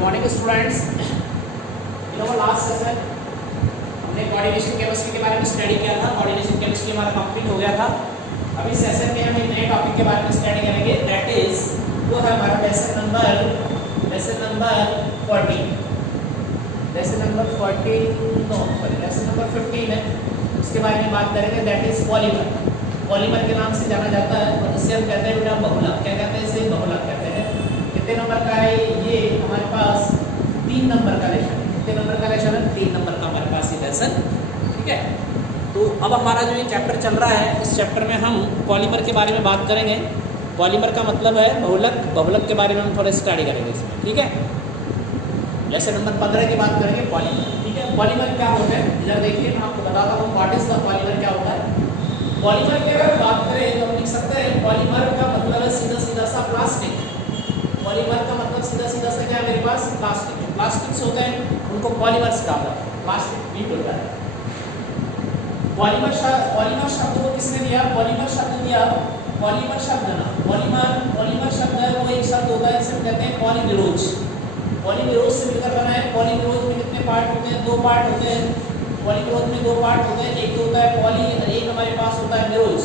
Good morning students. In our last session हमने coordination chemistry के बारे में स्टडी किया था। कोऑर्डिनेशन केमिस्ट्री हमारा कंप्लीट हो गया था। अभी सेशन में हम एक नए टॉपिक के बारे में स्टडी करेंगे, दैट इज वो है हमारा लेसन नंबर 15 है। उसके बारे में बात करेंगे, दैट इज पॉलीमर। पॉलीमर के नाम से जाना जाता है और इसे हम कहते हैं बेटा बहुलक। क्या कहते हैं इसे? बहुलक कहते हैं। कितने नंबर का है ये? हमारे पास 3 नंबर का लेसन है। कितने नंबर का लेसन है? 3 नंबर का हमारे पास ये लेसन, ठीक है। तो अब हमारा जो ये चैप्टर चल रहा है, इस चैप्टर में हम पॉलीमर के बारे में बात करेंगे। पॉलीमर का मतलब है बहुलक। बहुलक के बारे में हम थोड़ा स्टडी करेंगे इसमें, ठीक है। लेसन नंबर 15 की बात करेंगे पॉलीमर, ठीक है। पॉलीमर क्या होता है इधर देखिए, मैं आपको बताता हूँ व्हाट इज द पॉलीमर, क्या होता है। पॉलीमर की अगर बात करें तो हम लिख सकते हैं पॉलीमर का मतलब है सीधा सीधा सा प्लास्टिक। पॉलीमर का मतलब सीधा सीधा सा क्या है मेरे पास? प्लास्टिक। प्लास्टिक्स होते हैं उनको पॉलीमर्स कहा जाता है, प्लास्टिक भी बोलता है। पॉलीमर शब्द को किसने दिया? पॉलीमर शब्द दिया, पॉलीमर शब्द ना, पॉलीमर शब्द है वो एक शब्द होता है जिसे हम कहते हैं पॉलीमेरोज। पॉलीमेरोज से मिलकर बना है। पॉलीमेरोज में कितने पार्ट होते हैं? 2 पार्ट होते हैं। पॉलीमेरोज में 2 पार्ट होते हैं, एक तो होता है पॉली और एक हमारे पास होता है मेरोज।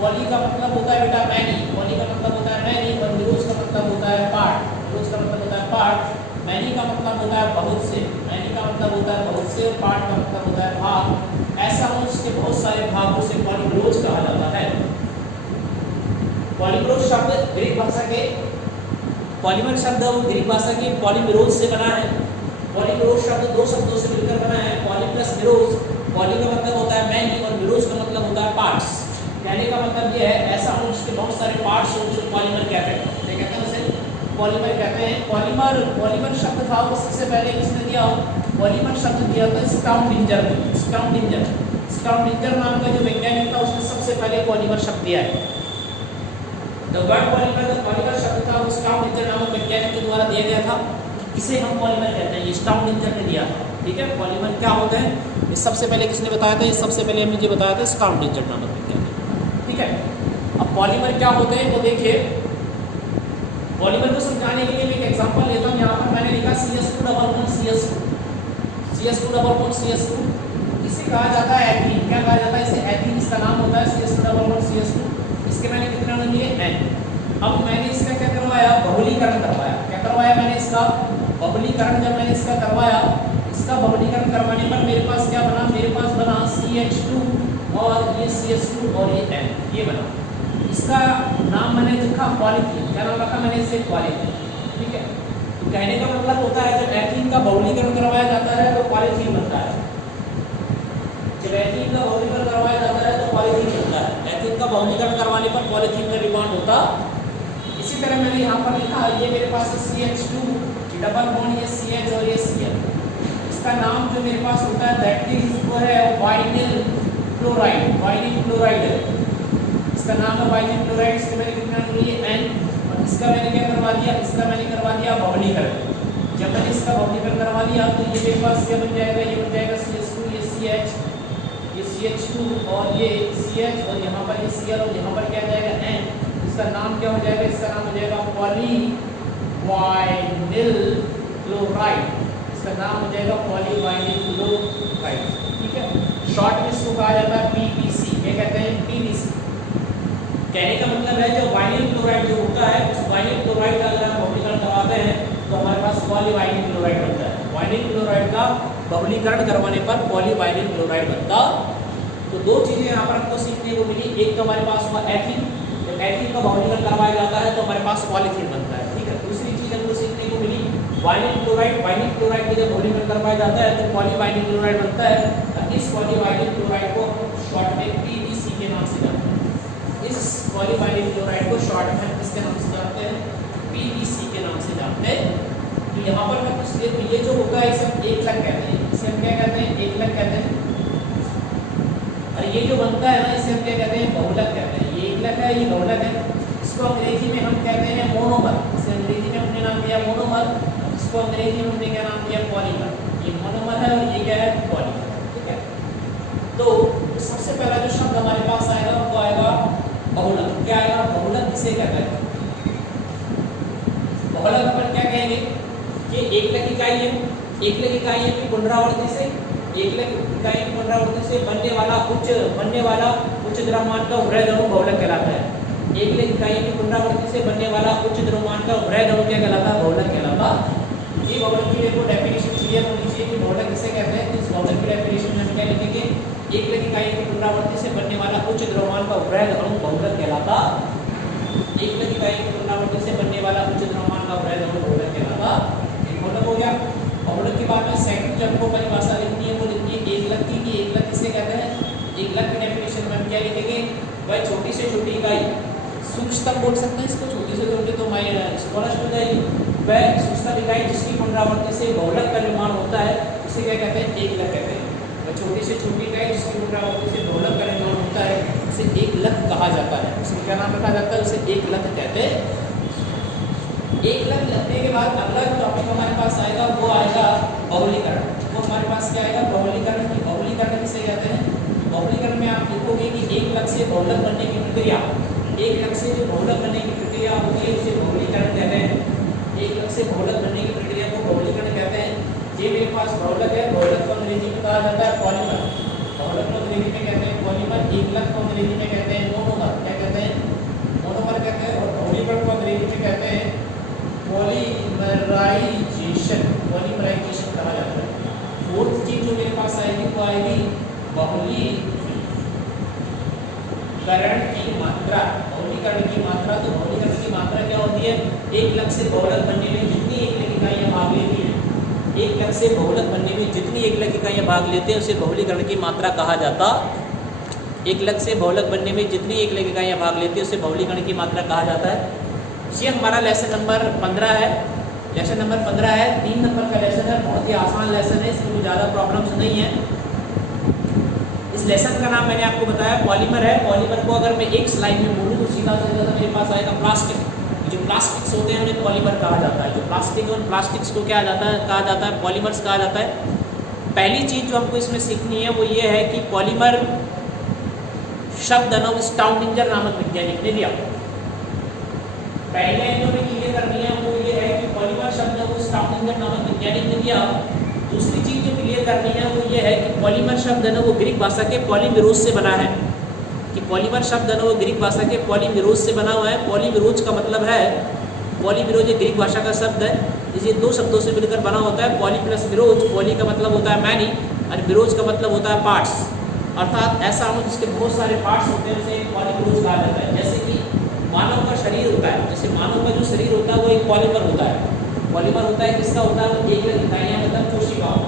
पॉली का मतलब होता है बेटा मैनी, पॉली का मतलब होता है मैनी, और मेरोज का मतलब होता है पार्ट। मेरोज का मतलब होता है पार्ट, मैनी का मतलब होता है बहुत से, मैनी का मतलब होता है बहुत से, और पार्ट का मतलब होता है भाग। ऐसा हो जिसके बहुत सारे भागों से पॉलीमेरोज कहा जाता है। पॉलीमेरोज शब्द ग्रीक भाषा के, पॉलीमर शब्द वो ग्रीक भाषा की पॉलीमेरोज से बना है। पॉलीमेरोज शब्द 2 शब्दों से मिलकर बना है, पॉली प्लस मेरोज। पॉली का मतलब होता है मैनी और मेरोज का मतलब होता है पार्ट्स। कहने का मतलब ये है ऐसा हो जिसके बहुत सारे पार्ट्स हो जो पॉलीमर कहते हैं, क्या कहते हैं उसे? पॉलीमर कहते हैं। पॉलीमर शब्द था वो सबसे पहले किसने दिया? पॉलीमर शब्द दिया था स्काउंडिंजर ने। स्काउंडिंजर नाम का जो वैज्ञानिक था उसने सबसे पहले पॉलीमर शब्द दिया है। द वर्ड पॉलीमर शब्द था वो स्काउंडिंजर नामक वैज्ञानिक के द्वारा दिया गया था। इसे हम पॉलीमर कहते हैं, ये स्काउंडिंजर ने दिया था, ठीक है। पॉलीमर क्या होता है ये सबसे पहले किसने बताया था? ये सबसे पहले हमें ये बताया था स्काउंडिंजर नामक वैज्ञानिक, ठीक है। अब पॉलीमर क्या होते हैं तो देखिए, पॉलीमर को समझाने के लिए मैं एक एग्जांपल लेता हूँ। यहाँ पर मैंने लिखा CS2 इसे कहा जाता है एथीन। क्या कहा जाता है इसे? एथीन इसका नाम होता है CS2 इसके मैंने कितने अणु लिए? N। अब मैंने इसका क्या करवाया? बहुलीकरण करवाया। क्या करवाया मैंने? इसका बहुलीकरण। जब मैंने इसका करवाया, इसका बहुलीकरण करवाने पर मेरे पास क्या बना? मेरे पास बना CH2 और ये CS2 और ये N, ये बना। इसका नाम मैंने लिखा पॉलीथीन। क्या नाम रखा मैंने इसे? पॉलीथीन, ठीक है। तो कहने का मतलब होता है जब एथीन का बहुलीकरण करवाया जाता है तो पॉलीथीन बनता है। जब एथीन का बहुलीकरण करवाया जाता है तो पॉलीथीन बनता है। एथीन का बहुलीकरण करवाने पर पॉलीथीन का निर्माण होता। इसी तरह मैंने यहाँ पर लिखा, ये मेरे पास है CH2 डबल बॉन्ड, ये CH और ये Cl। इसका नाम जो मेरे पास होता है दैट इज वो है वाइनिल क्लोराइड है। इसका नाम है वाइनिल क्लोराइड। इसके मैंने कितना लिए? N। और इसका मैंने क्या करवा दिया? इसका मैंने करवा दिया बहुलीकरण। जब मैंने इसका बहुलीकरण करवा दिया तो ये मेरे पास क्या बन जाएगा? ये बन जाएगा CH2, ये CH, ये CH2 और ये CH, और यहाँ पर ये Cl, और यहाँ पर क्या आ जाएगा? N। इसका नाम क्या हो जाएगा? इसका नाम हो जाएगा पॉलीवाइनिल क्लोराइड। इसका नाम हो जाएगा पॉलीवाइनिल क्लोराइड, ठीक है। शॉर्ट में इसको कहा जाता है PVC। क्या कहते हैं? PVC। कहने का मतलब है जो वाइनिल क्लोराइड जो होता है, उस वाइनिल क्लोराइड का अगर हम बहुलीकरण करवाते हैं तो हमारे पास पॉलीवाइनिल क्लोराइड बनता है। वाइनिल क्लोराइड का बहुलीकरण करवाने पर पॉलीवाइनिल क्लोराइड बनता। तो 2 चीजें यहाँ पर हमको सीखने को मिली। एक तो हमारे पास हुआ एथीन, जब एथीन का बहुलीकरण करवाया जाता है तो हमारे पास पॉलीथीन बनता है, ठीक है। दूसरी चीज हमको सीखने को मिली वाइनिल क्लोराइड का जब बहुलीकरण करवाया जाता है तो पॉलीवाइनिल क्लोराइड बनता है। इस पॉलीवाइनिल क्लोराइड को शॉर्ट में PVC के नाम से जानते हैं। इस पॉलीवाइनिल क्लोराइड को शॉर्ट में किसके नाम से जानते हैं? PVC के नाम से जानते हैं। तो यहाँ पर मैं कुछ ये जो होता है इसे हम एकलक कहते हैं। इसे हम क्या कहते हैं? एकलक कहते हैं। और ये जो बनता है ना इसे हम क्या कहते हैं? बहुलक कहते हैं। ये एकलक है, ये बहुलक है। इसको अंग्रेजी में हम कहते हैं मोनोमर। इसे अंग्रेजी में हमने नाम दिया मोनोमर। इसको अंग्रेजी में हमने क्या नाम दिया? पॉलीमर। ये मोनोमर है और ये क्या है? पॉलीमर, ठीक है। तो सबसे पहला जो शब्द हमारे पास आएगा वो आएगा बहुलक। क्या आएगा? बहुलक किसे कहते हैं? बहुलक पर क्या कहेंगे? ये एकलक इकाई है, एकलक इकाई की पुनरावृत्ति से, एकलक इकाई की पुनरावृत्ति से बनने वाला उच्च द्रव्यमान का उभयद अणु बहुलक कहलाता है। एकलक इकाई की पुनरावृत्ति से बनने वाला उच्च द्रव्यमान का उभयद अणु क्या कहलाता है? बहुलक कहलाता। ये बहुलक की देखो डेफिनेशन क्लियर होनी चाहिए कि बहुलक किसे कहते हैं। इस बहुलक की डेफिनेशन में हम क्या लिखेंगे? एकलक इकाई की पुनरावृत्ति से बनने वाला उच्च द्रव्यमान का उभयद अणु बहुलक कहलाता। एकलक इकाई की पुनरावृत्ति से बनने वाला उच्च द्रव्यमान का उभयद अणु बहुलक कहलाता। एक बहुलक हो गया। बहुलक के बाद में सेकंड जब को परिभाषा लिखनी है वो लिखनी है एकलक की, कि एकलक किसे कहते हैं। एकलक की डेफिनेशन में हम क्या लिखेंगे? वह छोटी से छोटी इकाई, सूक्ष्मतम बोल सकते हैं इसको, छोटी से छोटी तो मैं स्पष्ट हो जाएगी। वह सूक्ष्मतम इकाई जिसकी पुनरावृत्ति से बहुलक का निर्माण होता है उसे क्या कहते हैं? एकलक कहते हैं। वह छोटी से छोटी इकाई जिसकी पुनरावृत्ति से बहुलक का निर्माण होता है उसे एकलक कहा जाता है। उसको क्या नाम रखा जाता है? उसे एकलक कहते हैं। एकलक लगने के बाद अगला जो टॉपिक हमारे पास आएगा वो आएगा बहुलीकरण। वो हमारे पास क्या आएगा? बहुलीकरण की। बहुलीकरण किसे कहते हैं? बहुलीकरण में आप लिखोगे कि एक लक से बहुलक बनने की प्रक्रिया, एक लक से जो बहुलक बनने की प्रक्रिया होती है उसे बहुलीकरण कहते हैं। एक लक से बहुलक बनने की प्रक्रिया को बहुलीकरण कहते हैं। ये मेरे पास बहुलक है, बहुलक को अंग्रेजी में कहा जाता है पॉलीमर। बहुलक को अंग्रेजी में कहते हैं पॉलीमर। एकलक को अंग्रेजी में कहते हैं मोनोमर। क्या कहते हैं? मोनोमर कहते हैं। और बहुलीकरण को अंग्रेजी में कहते हैं पॉलीमराइजेशन। पॉलीमराइजेशन कहा जाता है। फोर्थ चीज जो मेरे पास आएगी वो आएगी बहुलीकरण की मात्रा। बहुलीकरण की मात्रा, तो बहुलीकरण की मात्रा क्या होती है? एक लक से बहुलक बनने में जितनी एकलक इकाइयां भाग लेती हैं, एक लक से बहुलक बनने में जितनी एकलक इकाइयां भाग लेते हैं उसे बहुलीकरण की मात्रा कहा जाता। एक लक से बहुलक बनने में जितनी एकलक इकाइयां भाग लेती है उसे बहुलीकरण की मात्रा कहा जाता है। ये हमारा लेसन नंबर 15 है। लेसन नंबर 15 है, 3 नंबर का लेसन है। बहुत ही आसान लेसन है, इसमें ज़्यादा प्रॉब्लम्स नहीं है। इस लेसन का नाम मैंने आपको बताया पॉलीमर है। पॉलीमर को अगर मैं एक स्लाइड में बोलूँ तो सीधा मेरे पास आएगा प्लास्टिक। जो प्लास्टिक्स होते हैं उन्हें पॉलीमर कहा जाता है। जो प्लास्टिक उन प्लास्टिक्स को क्या कहा जाता है? पॉलीमर्स कहा जाता है। पहली चीज़ जो हमको इसमें सीखनी है वो ये है कि पॉलीमर शब्द अनव स्टाउडिंगर नामक वैज्ञानिक ने दिया। पहली लाइन जो हमें क्लियर करनी है वो ये है कि पॉलीमर शब्द को स्टाउडिंगर नामक वैज्ञानिक ने दिया। दूसरी चीज जो क्लियर करनी है वो ये है कि पॉलीमर शब्द है ना वो ग्रीक भाषा के पॉलीमिरोज से बना है। कि पॉलीमर शब्द है ना वो ग्रीक भाषा के पॉलीमिरोज से बना हुआ है। पॉलीमिरोज का मतलब है, पॉलीमिरोज एक ग्रीक भाषा का शब्द है। इसे दो शब्दों से मिलकर बना होता है, पॉली प्लस मिरोज। पॉली का मतलब होता है मैनी और मिरोज का मतलब होता है पार्ट्स। अर्थात ऐसा अणु जिसके बहुत सारे पार्ट्स होते हैं उसे पॉलीमिरोज कहा जाता है। जैसे कि मानव का शरीर होता है, जैसे मानव का जो शरीर होता है वो एक पॉलीमर होता है। पॉलीमर होता है किसका होता है? वो एकलक इकाइयां मतलब कोशिकाओं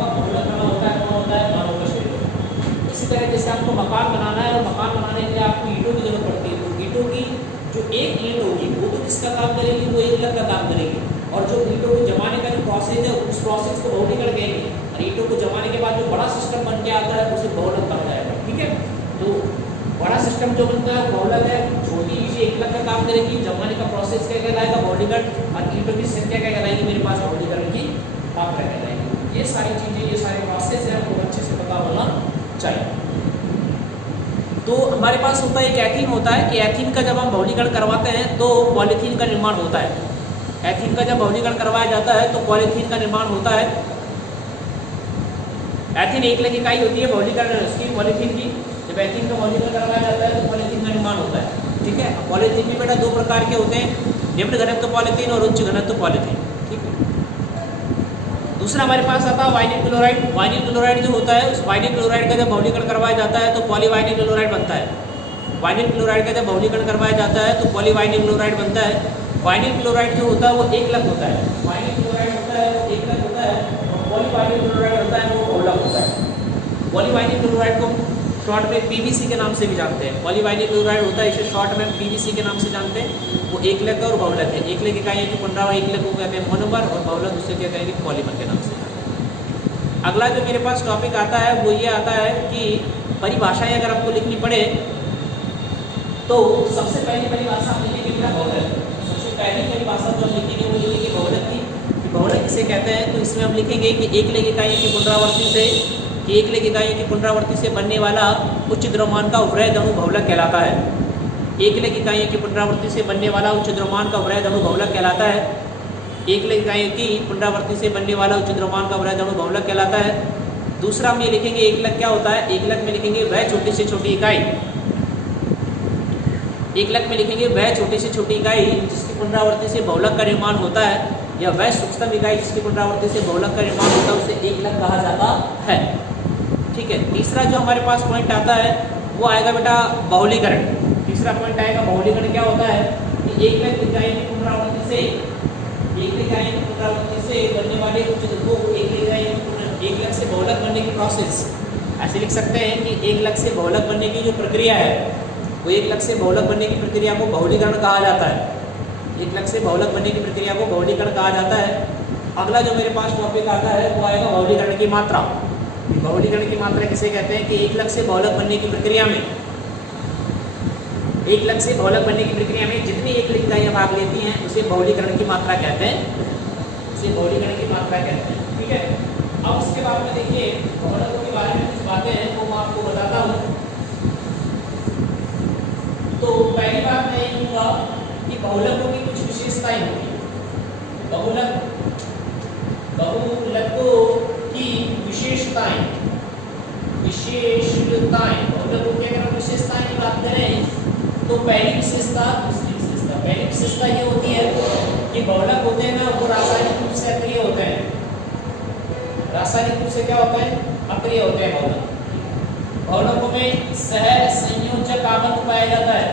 का बहुलक बना होता है। कौन होता है? मानव का शरीर। इसी तरह जैसे आपको मकान बनाना है और मकान बनाने के लिए आपको ईंटों की जरूरत पड़ती है, तो ईंटों की जो एक ईंट होगी वो तो किसका काम करेगी? वो एकलक का काम करेगी। और जो ईंटों को जमाने का जो प्रोसेस है उस प्रोसेस को बहुलीकरण कहेंगे। और ईंटों को जमाने के बाद जो बड़ा सिस्टम बन के आता है उसे बहुलक कहा जाएगा। ठीक है, तो बड़ा सिस्टम जो बनता है बहुलक है। छोटी ईंट एकलक का काम करेगी, जमाने का प्रोसेस क्या कहलाएगा? बहुलीकरण। और ईंटों की संख्या क्या कहलाएगी? मेरे पास बहुलीकरण की मात्रा कहलाएगी। ये सारी चीजें, ये सारे प्रोसेस है आपको अच्छे से पता होना चाहिए। तो हमारे पास होता है एक एथीन होता है कि एथीन का जब हम बहुलीकरण करवाते हैं तो पॉलीथीन का निर्माण होता है। एथीन का जब बहुलीकरण करवाया जाता है तो पॉलीथीन का निर्माण होता है। एथीन एकलक इकाई होती है बहुलीकरण उसकी, पॉलीथीन की। जब एथीन का बहुलीकरण करवाया जाता है तो पॉलीथीन का निर्माण होता है। ठीक है, पॉलीथीन भी बेटा दो प्रकार के होते हैं, निम्न घनत्व पॉलीथीन और उच्च घनत्व पॉलीथीन। ठीक है, दूसरा हमारे पास आता है वाइनिल क्लोराइड। वाइनिल क्लोराइड जो होता है उस वाइनिल क्लोराइड का जब बहुलीकरण करवाया जाता है तो पॉलीवाइनिल क्लोराइड बनता है। वाइनिल क्लोराइड का जब बहुलीकरण करवाया जाता है तो पॉलीवाइनिल क्लोराइड बनता है। वाइनिल क्लोराइड जो होता है वो एकलक होता है। वाइनिल क्लोराइड होता है वो एकलक होता है और पॉलीवाइनिल क्लोराइड होता है वो बहुलक होता है। पॉलीवाइनिल क्लोराइड को शॉर्ट में पीवीसी के नाम से भी जानते हैं। पॉलीवाइनिल क्लोराइड होता है, इसे शॉर्ट में पीवीसी के नाम से जानते हैं। वो एकलक और बहुलक है। एकलक इकाइयों की पुनरावृत्ति एकलक को कहते हैं मोनोमर और बहुलक उससे क्या कहेंगे? पॉलीमर के नाम से। अगला जो मेरे पास टॉपिक आता है वो ये आता है कि परिभाषाएं अगर आपको लिखनी पड़े तो सबसे पहली परिभाषा हम लिखेंगे क्या? बहुलक। सबसे पहली परिभाषा जो हम लिखेंगे वो लिखेंगे बहुलक की। बहुलक किसे कहते हैं? तो इसमें हम लिखेंगे कि एकलक इकाइयों की पुनरावृत्ति से, एकलक इकाइयों की पुनरावृत्ति से बनने वाला उच्च द्रव्यमान का उभयद अणु बहुलक कहलाता है। एकलक इकाइयों की पुनरावृत्ति से बनने वाला उच्च द्रव्यमान का उभयद अणु बहुलक कहलाता है। एकलक इकाइयों की पुनरावृत्ति से बनने वाला उच्च द्रव्यमान का बृहद अणु बहुलक कहलाता है। दूसरा हम ये लिखेंगे एकलक क्या होता है, एकलक में लिखेंगे वह छोटी से छोटी इकाई, एकलक में लिखेंगे वह छोटी से छोटी इकाई जिसकी पुनरावृत्ति से बहुलक का निर्माण होता है, या वह सूक्ष्म इकाई जिसकी पुनरावृत्ति से बहुलक का निर्माण होता है, उसे एकलक कहा जाता है। ठीक है, तीसरा जो हमारे पास पॉइंट आता है वो आएगा बेटा बहुलीकरण। तीसरा पॉइंट आएगा बहुलीकरण। क्या होता है कि एकलक इकाई की पुनरावृत्ति से, एकलक इकाई की पुनरावृत्ति से बनने वाले उच्च द्रव्यों को एकलक से बहुलक बनने की प्रोसेस, ऐसे लिख सकते हैं कि एकलक से बहुलक बनने की जो प्रक्रिया है वो एकलक से बहुलक बनने की प्रक्रिया को बहुलीकरण कहा जाता है। एकलक से बहुलक बनने की प्रक्रिया को बहुलीकरण कहा जाता है। अगला जो मेरे पास टॉपिक आता है वो आएगा बहुलीकरण की मात्रा। बहुलीकरण की मात्रा किसे कहते हैं कि एकलक से बहुलक बनने की प्रक्रिया में, एकलक से बहुलक बनने की प्रक्रिया में जितनी एकलक इकाइयां भाग लेती हैं उसे बहुलीकरण की मात्रा कहते हैं, उसे बहुलीकरण की मात्रा कहते हैं। ठीक है, अब उसके बाद में देखिए बहुलकों के बारे में कुछ बातें हैं वो मैं आपको बताता हूँ। तो पहली बात मैं ये कहूँगा कि बहुलकों की कुछ विशेषताएं होंगी। बहुलकों की विशेषताएं, बहुलकों की अगर हम विशेषताएं की बात करें तो पहली विशेषता, दूसरी विशेषता। पहली विशेषता ये होती है कि बहुलक होते हैं ना वो रासायनिक रूप से अक्रिय होते हैं। रासायनिक रूप से क्या होता है, अक्रिय होते हैं बहुलक। बहुलकों में सह संयोजक आबंध पाया जाता है।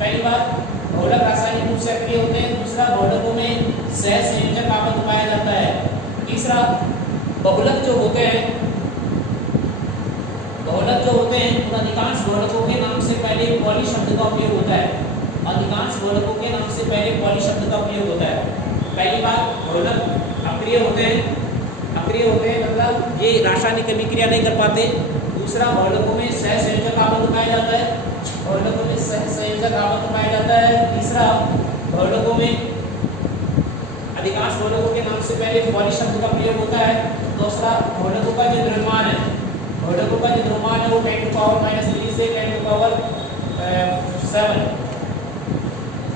पहली बात, बहुलक रासायनिक रूप से अक्रिय होते हैं। दूसरा, बहुलकों में सह संयोजक आबंध पाया जाता है। तीसरा, बहुलक जो होते हैं अधिकांश बहुलकों के नाम से पहले पॉली शब्द का उपयोग होता है। अधिकांश बहुलकों के नाम से पहले पॉली शब्द का उपयोग होता है। पहली बात, बहुलक अक्रिय होते हैं, मतलब ये रासायनिक अभिक्रिया नहीं कर पाते। दूसरा, बहुलकों में सहसंयोजक आबंध पाया जाता है, बहुलकों में सहसंयोजक आबंध पाया जाता है। तीसरा, बहुलकों में अधिकांश बहुलकों के नाम से पहले पॉली शब्द का प्रयोग होता है। दूसरा, बहुलकों का जो द्रव्यमान है, बहुलकों का जो द्रव्यमान है वो 10⁻³ से 10⁻7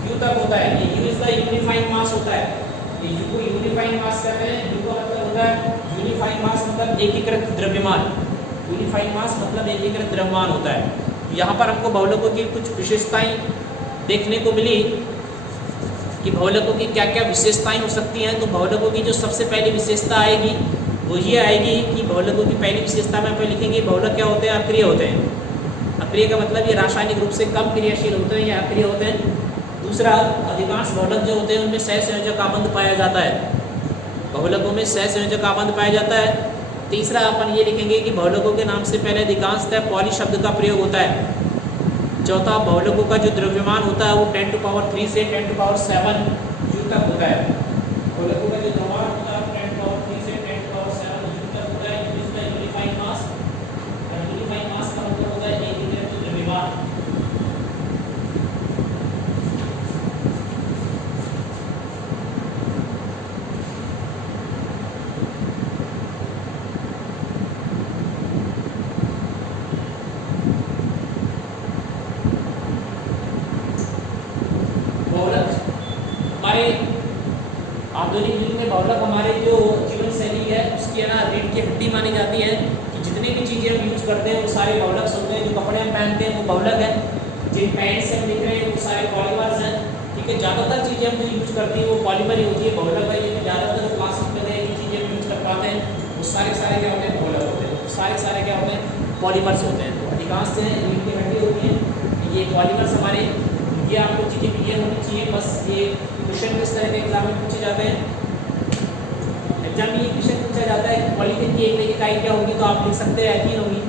U तक होता है। ये U इज द यूनिफाइंग मास होता है। ये U को यूनिफाइंग मास कहते हैं। U का मतलब होता है यूनिफाइंग मास, मतलब एकीकृत द्रव्यमान। यूनिफाइंग मास मतलब एकीकृत द्रव्यमान होता है। यहाँ पर हमको बहुलकों की कुछ विशेषताएं देखने को मिली कि बहुलकों की क्या क्या विशेषताएं हो सकती हैं। तो बहुलकों की जो सबसे पहली विशेषता आएगी वो ये आएगी कि बहुलकों की पहली विशेषता में अपन लिखेंगे बहुलक क्या होते हैं, अक्रिय होते हैं। अक्रिय का मतलब ये रासायनिक रूप से कम क्रियाशील होते हैं या अक्रिय होते हैं। दूसरा, अधिकांश बहुलक जो होते हैं उनमें सहसंयोजक आबंध पाया जाता है। बहुलकों में सहसंयोजक आबंध पाया जाता है। तीसरा, अपन ये लिखेंगे कि बहुलकों के नाम से पहले अधिकांशतः पॉली शब्द का प्रयोग होता है। चौथा, बहुलकों का जो द्रव्यमान होता है वो 10⁻³ से 10⁻7 U तक होता है। बहुलकों का जो द्रव्यमान होता है 10⁻³ से 10⁻7 U तक होता है। इसका यूनिफाइंग मास, यूनिफाइंग मास का मतलब होता है एकीकृत द्रव्यमान। आधुनिक युग में बहुलक हमारे जो जीवन शैली है उसकी है ना रीढ़ की हड्डी मानी जाती है कि जितनी भी चीज़ें हम यूज करते हैं वो सारे बहुलक होते हैं। जो कपड़े हम पहनते हैं वो बहुलक है, जिन पैंट से हम दिख रहे हैं वो सारे पॉलीमर्स हैं। ठीक है, ज़्यादातर चीज़ें हम जो यूज करती हैं वो पॉलीमर ही होती है, बहुलक है। जिनमें ज़्यादातर प्लास्टिक में की चीज़ें हम यूज कर पाते हैं वो सारे क्या होते हैं, बहुलक होते हैं। सारे क्या होते हैं, पॉलीमर्स होते हैं। तो अधिकांश से रीढ़ की हड्डी होती है ये पॉलीमर्स हमारे। ये आपको चीज़ें क्लियर होनी चाहिए। बस ये क्वेश्चन किस तरह के एग्जाम में पूछे जाते हैं। एग्जाम में ये क्वेश्चन पूछा जाता है कि पॉलीथीन की एक इकाई क्या होगी, तो आप लिख सकते हैं एथीन होगी।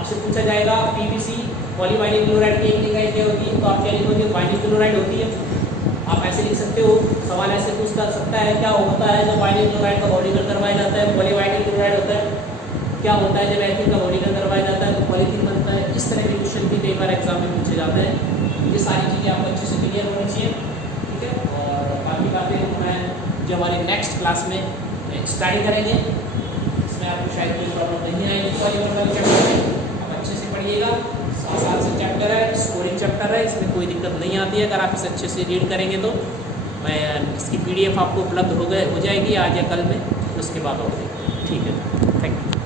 आपसे पूछा जाएगा पीवीसी पॉलीवाइनिल क्लोराइड की एक इकाई क्या होती है, तो आप क्या लिखोगे, वाइनिल क्लोराइड होती है। आप ऐसे लिख सकते हो। सवाल ऐसे पूछ सकता है क्या होता है जब वाइनिल क्लोराइड का बहुलीकरण करवाया जाता है, पॉलीवाइनिल क्लोराइड होता है। क्या होता है जब एथीन का बहुलीकरण करवाया जाता है, तो पॉलीथीन बनता है। इस तरह के क्वेश्चन भी कई बार एग्जाम में पूछे जाते हैं। ये सारी चीज़ें आपको अच्छे से क्लियर होनी चाहिए। ठीक है, और बाकी बातें मैं जो हमारे नेक्स्ट क्लास में स्टडी करेंगे इसमें आपको शायद कोई प्रॉब्लम नहीं आएगी। पॉलीमर वाले चैप्टर में आप अच्छे से पढ़िएगा। 7 से चैप्टर है, स्कोरिंग चैप्टर है, इसमें कोई दिक्कत नहीं आती है अगर आप इसे अच्छे से रीड करेंगे तो। मैं इसकी PDF आपको उपलब्ध हो जाएगी आज या कल में, तो उसके बाद हो जाएगी। ठीक है, थैंक यू।